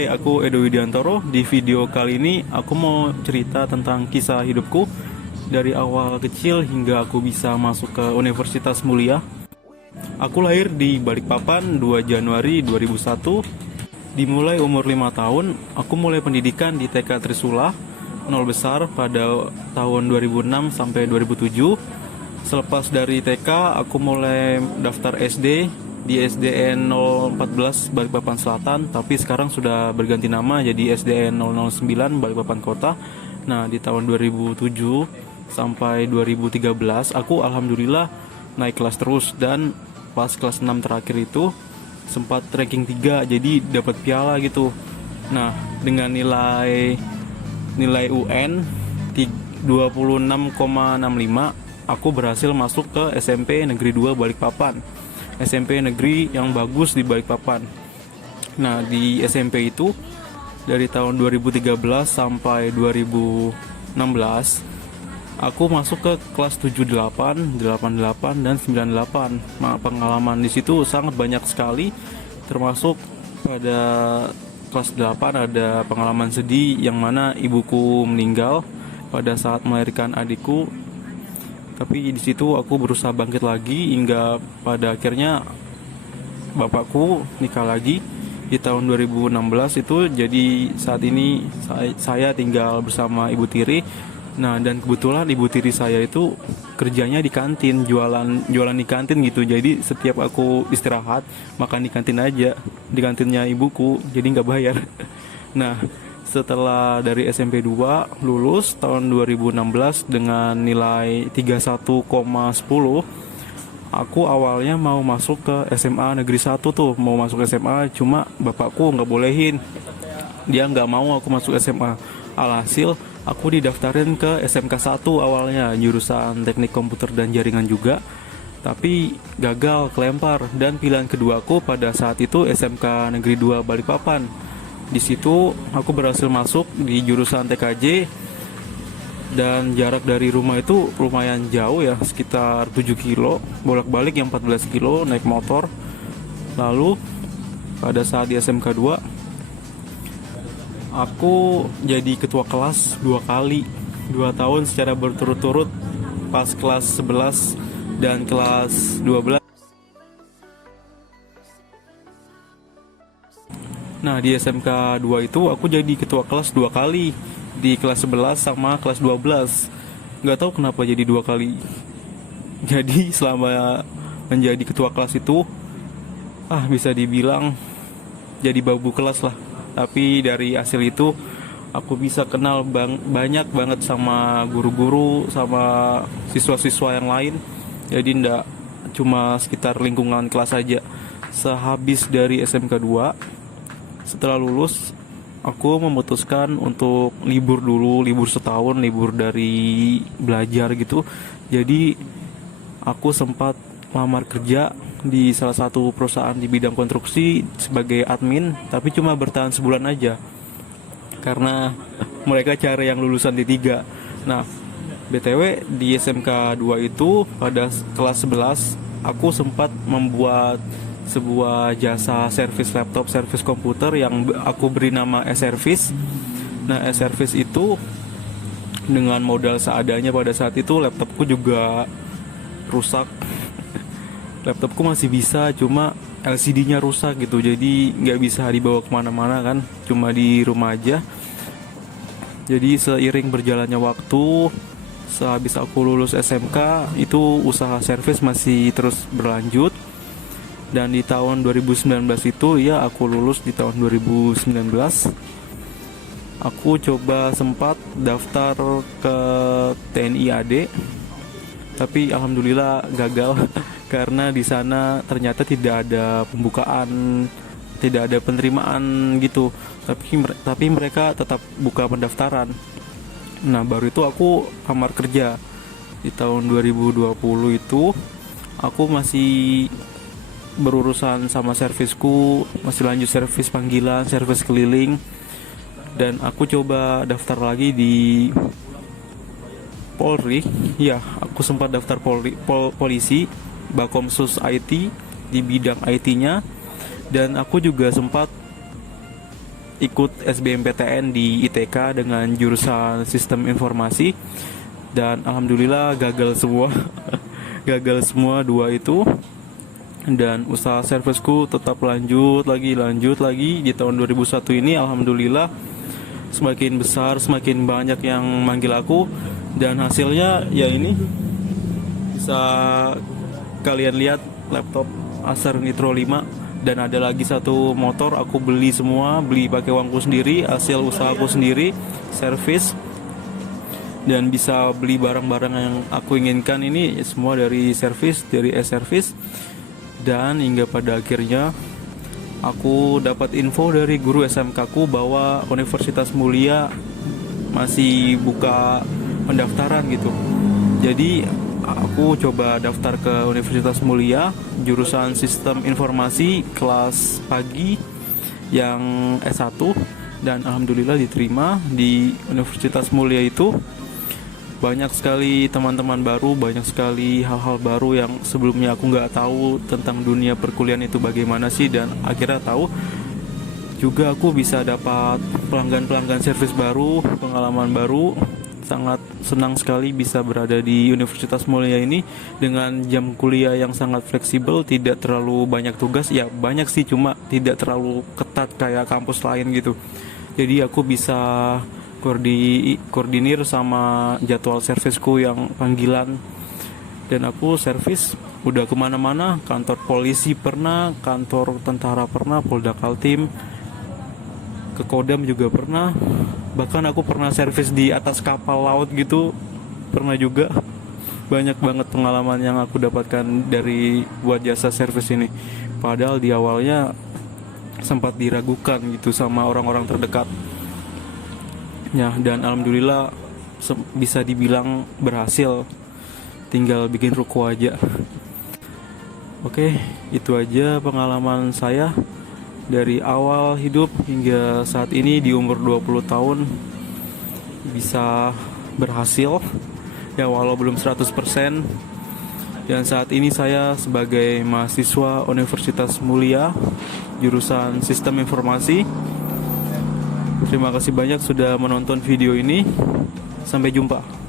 Hai, aku Edo Widiantoro. Di video kali ini aku mau cerita tentang kisah hidupku dari awal kecil hingga aku bisa masuk ke Universitas Mulia. Aku lahir di Balikpapan 2 Januari 2001. Dimulai umur 5 tahun, aku mulai pendidikan di TK Trisula Nol Besar pada tahun 2006 sampai 2007. Selepas dari TK, aku mulai daftar SD di SDN 014 Balikpapan Selatan, tapi sekarang sudah berganti nama jadi SDN 009 Balikpapan Kota. Nah, di tahun 2007 sampai 2013 aku alhamdulillah naik kelas terus, dan pas kelas 6 terakhir itu sempat ranking 3, jadi dapat piala gitu. Nah, dengan nilai UN 26,65 aku berhasil masuk ke SMP Negeri 2 Balikpapan. SMP negeri yang bagus di Balikpapan. Nah, di SMP itu dari tahun 2013 sampai 2016 aku masuk ke kelas 78, 88 dan 98. Nah, pengalaman di situ sangat banyak sekali, termasuk pada kelas 8 ada pengalaman sedih yang mana ibuku meninggal pada saat melahirkan adikku. Tapi di situ aku berusaha bangkit lagi hingga pada akhirnya bapakku nikah lagi di tahun 2016 itu. Jadi saat ini saya tinggal bersama ibu tiri. Nah, dan kebetulan ibu tiri saya itu kerjanya di kantin, jualan di kantin gitu. Jadi setiap aku istirahat makan di kantin aja, di kantinnya ibuku, jadi nggak bayar. Nah, setelah dari SMP 2 lulus tahun 2016 dengan nilai 31,10, aku awalnya mau masuk ke SMA Negeri 1 tuh, mau masuk SMA, cuma bapakku nggak bolehin. Dia nggak mau aku masuk SMA. Alhasil aku didaftarin ke SMK 1 awalnya, jurusan Teknik Komputer dan Jaringan juga. Tapi gagal, kelempar, dan pilihan keduaku pada saat itu SMK Negeri 2 Balikpapan. Di situ aku berhasil masuk di jurusan TKJ, dan jarak dari rumah itu lumayan jauh ya, sekitar 7 kilo, bolak-balik yang 14 kilo naik motor. Lalu pada saat di SMK 2 aku jadi ketua kelas 2 kali, 2 tahun secara berturut-turut, pas kelas 11 dan kelas 12. Nah, di SMK 2 itu aku jadi ketua kelas 2 kali, di kelas 11 sama kelas 12. Nggak tahu kenapa jadi 2 kali. Jadi selama menjadi ketua kelas itu bisa dibilang jadi babu kelas lah. Tapi dari hasil itu aku bisa kenal banyak banget sama guru-guru, sama siswa-siswa yang lain. Jadi nggak cuma sekitar lingkungan kelas aja. Sehabis dari SMK 2, setelah lulus, aku memutuskan untuk libur dulu, libur setahun, libur dari belajar gitu. Jadi aku sempat lamar kerja di salah satu perusahaan di bidang konstruksi sebagai admin, tapi cuma bertahan sebulan aja karena mereka cari yang lulusan D3. Nah, BTW di SMK 2 itu pada kelas 11 aku sempat membuat sebuah jasa servis laptop, servis komputer yang aku beri nama S-Service. Nah, S-Service itu dengan modal seadanya pada saat itu laptopku juga rusak. Laptopku masih bisa, cuma LCD-nya rusak gitu, jadi nggak bisa dibawa kemana-mana kan, cuma di rumah aja. Jadi seiring berjalannya waktu, sehabis aku lulus SMK, itu usaha servis masih terus berlanjut. Dan di tahun 2019 itu ya aku lulus di tahun 2019. Aku coba sempat daftar ke TNI AD, tapi alhamdulillah gagal karena di sana ternyata tidak ada pembukaan, tidak ada penerimaan gitu. Tapi mereka tetap buka pendaftaran. Nah, baru itu aku lamar kerja. Di tahun 2020 itu aku masih berurusan sama servisku, masih lanjut servis panggilan, servis keliling, dan aku coba daftar lagi di Polri. Ya, aku sempat daftar polisi, Bakomsus IT di bidang IT-nya, dan aku juga sempat ikut SBMPTN di ITK dengan jurusan Sistem Informasi, dan alhamdulillah gagal semua. Gagal semua dua itu, dan usaha servisku tetap lanjut lagi di tahun 2001 ini. Alhamdulillah semakin besar, semakin banyak yang manggil aku, dan hasilnya ya ini bisa kalian lihat, laptop Acer Nitro 5, dan ada lagi satu motor aku beli semua, beli pakai uangku sendiri, hasil usahaku sendiri, servis, dan bisa beli barang-barang yang aku inginkan ini semua dari servis, dari e-service. Dan hingga pada akhirnya aku dapat info dari guru SMK ku bahwa Universitas Mulia masih buka pendaftaran gitu. Jadi aku coba daftar ke Universitas Mulia jurusan Sistem Informasi kelas pagi yang S1, dan alhamdulillah diterima di Universitas Mulia itu. Banyak sekali teman-teman baru, banyak sekali hal-hal baru yang sebelumnya aku nggak tahu tentang dunia perkuliahan itu bagaimana sih, dan akhirnya tahu juga. Aku bisa dapat pelanggan-pelanggan servis baru, pengalaman baru. Sangat senang sekali bisa berada di Universitas Mulia ini dengan jam kuliah yang sangat fleksibel, tidak terlalu banyak tugas. Ya banyak sih, cuma tidak terlalu ketat kayak kampus lain gitu. Jadi aku bisa koordinir sama jadwal servisku yang panggilan, dan aku servis udah kemana-mana. Kantor polisi pernah, kantor tentara pernah, Polda Kaltim, ke Kodam juga pernah, bahkan aku pernah servis di atas kapal laut gitu, pernah juga. Banyak banget pengalaman yang aku dapatkan dari buat jasa servis ini, padahal di awalnya sempat diragukan gitu sama orang-orang terdekat ya, dan alhamdulillah bisa dibilang berhasil, tinggal bikin ruko aja. Oke, itu aja pengalaman saya dari awal hidup hingga saat ini di umur 20 tahun bisa berhasil ya, walau belum 100%. Dan saat ini saya sebagai mahasiswa Universitas Mulia jurusan Sistem Informasi. Terima kasih banyak sudah menonton video ini. Sampai jumpa.